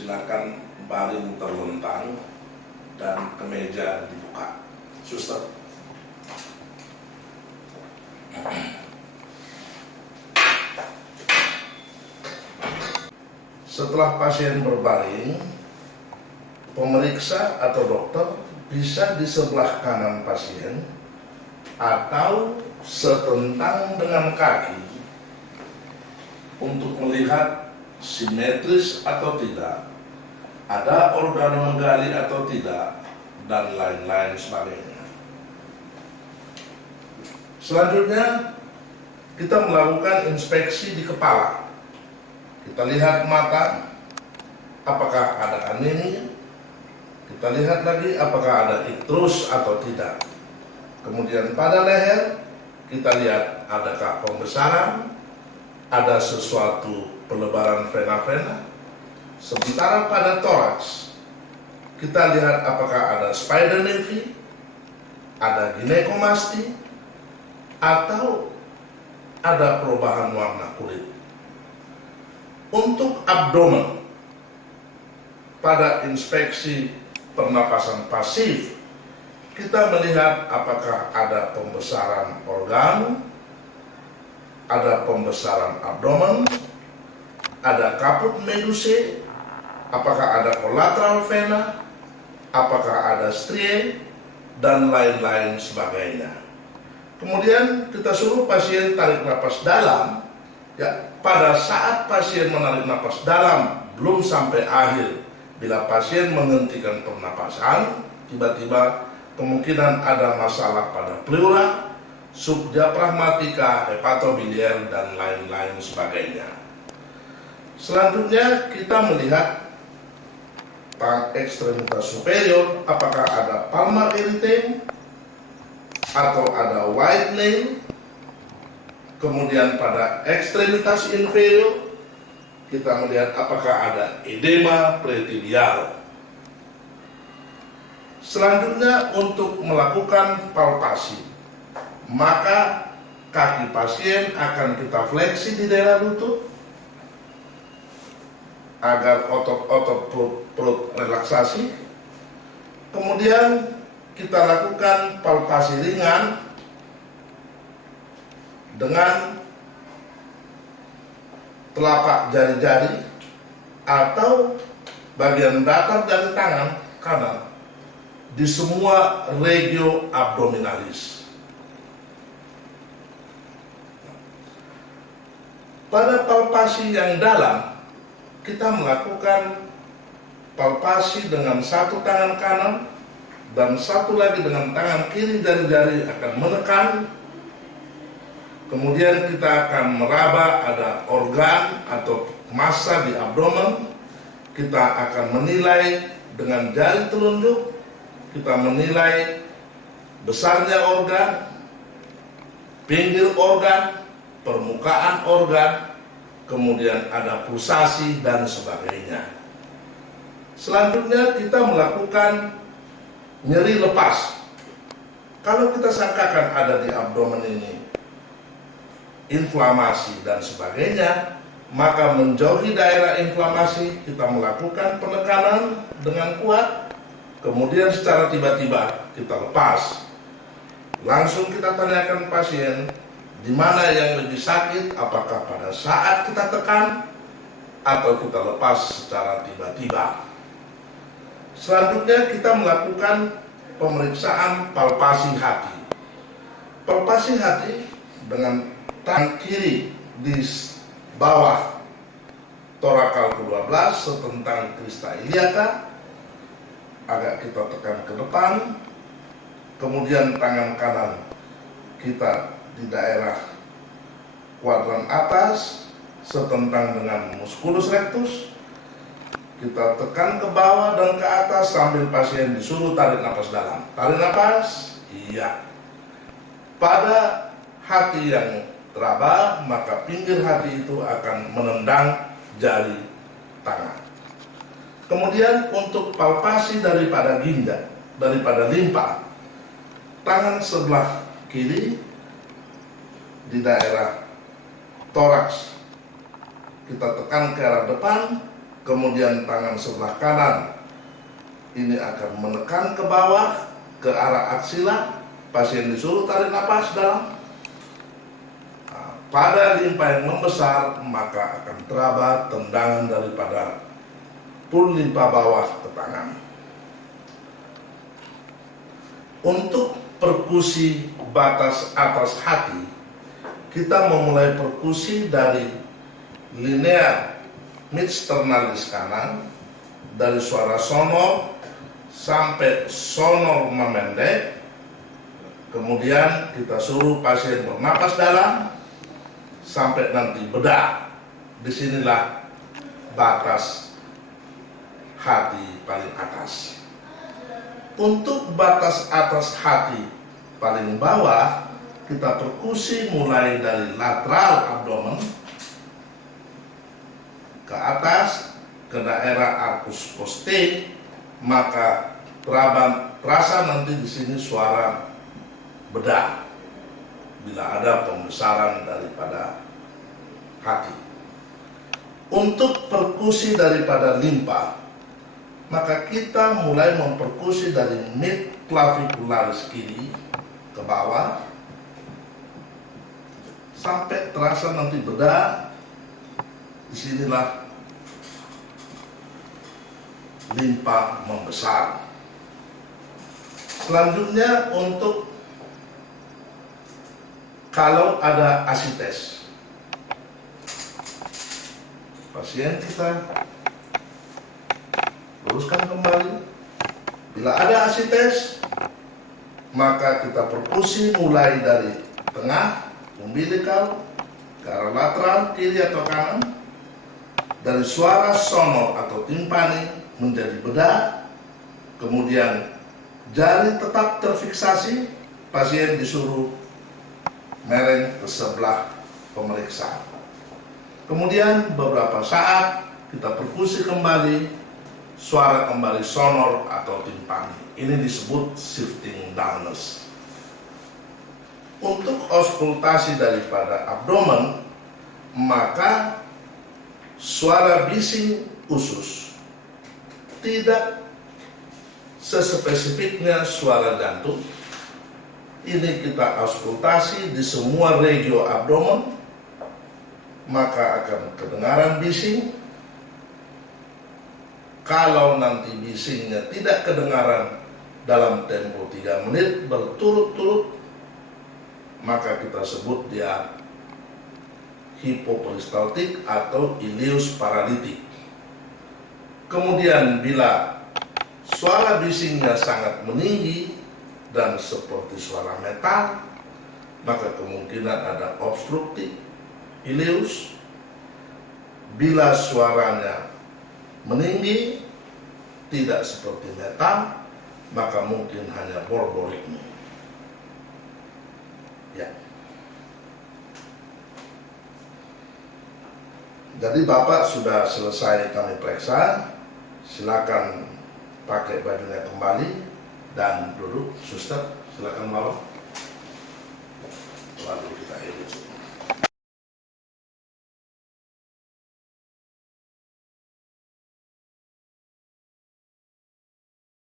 Silakan baring terlentang dan kemeja dibuka. Suster. Setelah pasien berbaring, pemeriksa atau dokter bisa di sebelah kanan pasien atau setentang dengan kaki untuk melihat simetris atau tidak, ada organomegali atau tidak, dan lain-lain sebagainya. Selanjutnya, kita melakukan inspeksi di kepala. Kita lihat mata, apakah ada anemia. Kita lihat lagi apakah ada iktrus atau tidak. Kemudian pada leher, kita lihat adakah pembesaran, ada sesuatu pelebaran vena-vena. Sementara pada toraks, kita lihat apakah ada spider ada ginekomasti, atau ada perubahan warna kulit. Untuk abdomen, pada inspeksi pernapasan pasif, kita melihat apakah ada pembesaran organ, ada pembesaran abdomen, ada kaput medusae, apakah ada collateral vena, apakah ada striae, dan lain-lain sebagainya. Kemudian kita suruh pasien tarik napas dalam. Ya, pada saat pasien menarik napas dalam belum sampai akhir, bila pasien menghentikan pernapasan, tiba-tiba kemungkinan ada masalah pada pleura, subdiafragmatika, hepatobiliar, dan lain-lain sebagainya. Selanjutnya kita melihat ekstremitas superior, apakah ada palmar erythema atau ada white nail. Kemudian pada ekstremitas inferior kita melihat apakah ada edema pretibial. Selanjutnya untuk melakukan palpasi, maka kaki pasien akan kita fleksi di daerah lutut agar otot-otot perut relaksasi. Kemudian kita lakukan palpasi ringan dengan telapak jari-jari atau bagian datar dari tangan kanan di semua regio abdominalis. Pada palpasi yang dalam, kita melakukan palpasi dengan satu tangan kanan dan satu lagi dengan tangan kiri, jari-jari akan menekan. Kemudian kita akan meraba ada organ atau massa di abdomen. Kita akan menilai dengan jari telunjuk, kita menilai besarnya organ, pinggir organ, permukaan organ, kemudian ada pulsasi dan sebagainya. Selanjutnya kita melakukan nyeri lepas. Kalau kita sangkakan ada di abdomen ini inflamasi dan sebagainya, maka menjauhi daerah inflamasi, kita melakukan penekanan dengan kuat, kemudian secara tiba-tiba kita lepas. Langsung kita tanyakan pasien, di mana yang lebih sakit, apakah pada saat kita tekan atau kita lepas secara tiba-tiba. Selanjutnya kita melakukan pemeriksaan palpasi hati. Palpasi hati dengan tangan kiri di bawah torakal ke-12 setentang crista iliaca, agak kita tekan ke depan. Kemudian tangan kanan kita di daerah kuadran atas setentang dengan musculus rectus. Kita tekan ke bawah dan ke atas sambil pasien disuruh tarik napas dalam. Tarik napas, iya. Pada hati yang teraba, maka pinggir hati itu akan menendang jari tangan. Kemudian untuk palpasi daripada ginjal, daripada limpa, tangan sebelah kiri di daerah toraks kita tekan ke arah depan, kemudian tangan sebelah kanan ini akan menekan ke bawah ke arah aksila. Pasien disuruh tarik napas dalam. Nah, pada limpa yang membesar maka akan teraba tendangan daripada pul limpa bawah ke tangan. Untuk perkusi batas atas hati, kita memulai perkusi dari linea midsternalis kanan, dari suara sonor sampai sonor memendek. Kemudian kita suruh pasien bernapas dalam sampai nanti bedah. Disinilah batas hati paling atas. Untuk batas atas hati paling bawah, kita perkusi mulai dari lateral abdomen ke atas ke daerah arcus costae, maka terasa nanti di sini suara bedah bila ada pembesaran daripada hati. Untuk perkusi daripada limpa, maka kita mulai memperkusi dari mid clavicularis kiri ke bawah sampai terasa nanti bedah. Disinilah limpa membesar. Selanjutnya untuk kalau ada asites, pasien kita luruskan kembali. Bila ada asites, maka kita perkusi mulai dari tengah umbilikal ke arah lateral kiri atau kanan, dari suara sonor atau timpani menjadi bedah. Kemudian jari tetap terfiksasi, pasien disuruh mereng ke sebelah pemeriksa. Kemudian beberapa saat kita perkusi kembali, suara kembali sonor atau timpani. Ini disebut shifting dullness. Untuk auskultasi daripada abdomen, maka suara bising usus tidak sespesifiknya suara jantung. Ini kita auskultasi di semua regio abdomen, maka akan kedengaran bising. Kalau nanti bisingnya tidak kedengaran dalam tempo 3 menit berturut-turut, maka kita sebut dia hipoperistaltik atau ileus paralitik. Kemudian bila suara bisingnya sangat meninggi dan seperti suara metal, maka kemungkinan ada obstruktif ileus. Bila suaranya meninggi tidak seperti metal, maka mungkin hanya borborigmi. Ya. Jadi Bapak sudah selesai kami periksa, silakan pakai bajunya kembali dan duduk. Suster, silakan bawa. Waduh.